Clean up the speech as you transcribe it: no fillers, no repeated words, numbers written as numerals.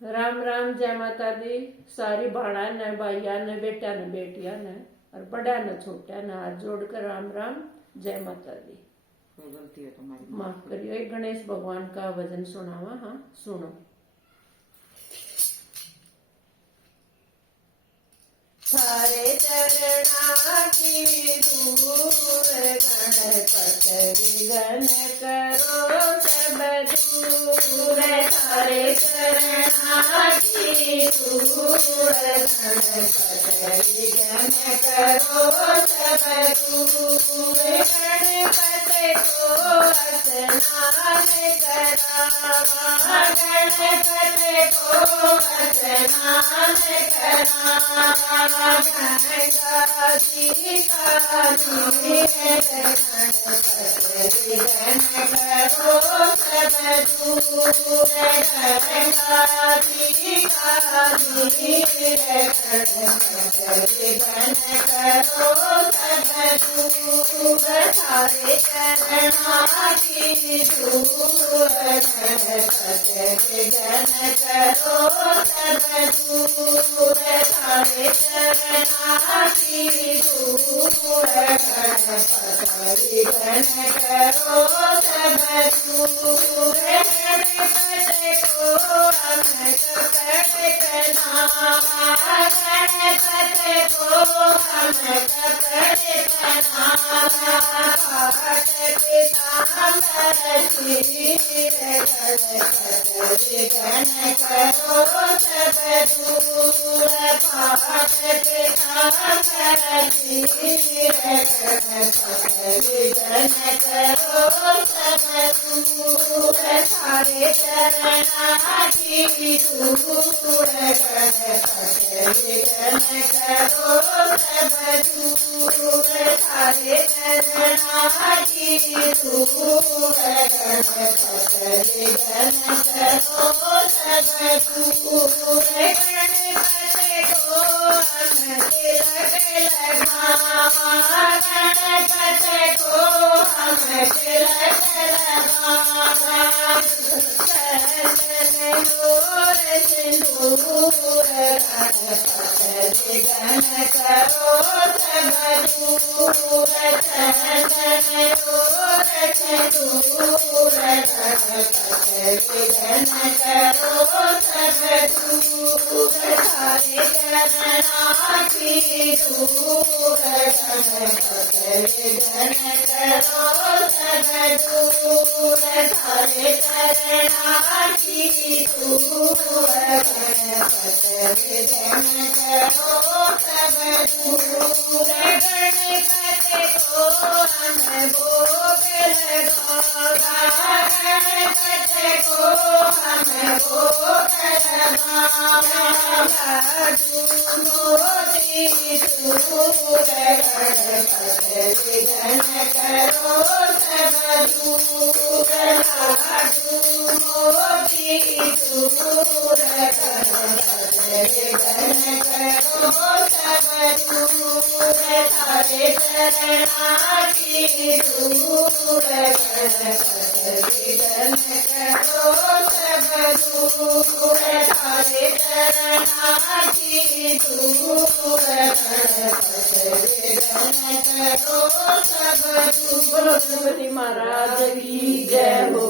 राम राम, जय माता दी। सारी भाड़ा ने भाइया ने बेटा ने बेटिया ने और बड़ा ने छोटा ने हाथ जोड़कर राम राम, जय माता दी। कोई गलती है तुम्हारी माफ करियो। एक गणेश भगवान का भजन सुनावा। हाँ सुनो। थारे चरणा की धूल गणपत विघ्न करो सब दूर। थारे चरणा की धूल गणपत विघ्न करो सब दूर। गणपत को स्नान करावा, गणपत को स्नान करावा। गंगा जी का तीर गणपत विघ्न करो सब दूर। गंगा जी का तीर गणपत विघ्न करो सब दूर। थारे चरणा की धूल गणपत विघ्न करो सब दूर। थारे चरणा की धूल गणपत विघ्न करो सब दूर। गणपत को अमृत प्रणामा, गणपत को अमृत प्रणामा। पाठ पीताम्बर चीर गणपत विघ्न करो सब दूर। पाठ पीताम्बर चीर गणपत विघ्न करो सब दूर। थारे चरणा की धूल गणपत विघ्न करो सब दूर। थारे चरणा की धूल गणपत विघ्न करो सब दूर। गणपत को हम तिलक लगावा, गणपत को हम तिलक लगावा। चंदन और सिंदूर गणपत विघ्न करो सब दूर। चंदन और सिंदूर गणपत विघ्न करो सब दूर। थारे चरणा की धूल गणपत विघ्न करो सब दूर। थारे चरणा की धूल गणपत विघ्न करो सब दूर। गणपत को हम भोग लगावा, गणपत को हम भोग लगावा। लाडू मोती चूर गणपत विघ्न करो सब दूर। लाडू मोती चूर गणपत विघ्न करो सब दूर। थारे चरणा की धूल गणपत विघ्न करो सब दूर। थारे चरणा की धूल गणपत विघ्न करो सब दूर। बोलो गणपति महाराज की जय हो।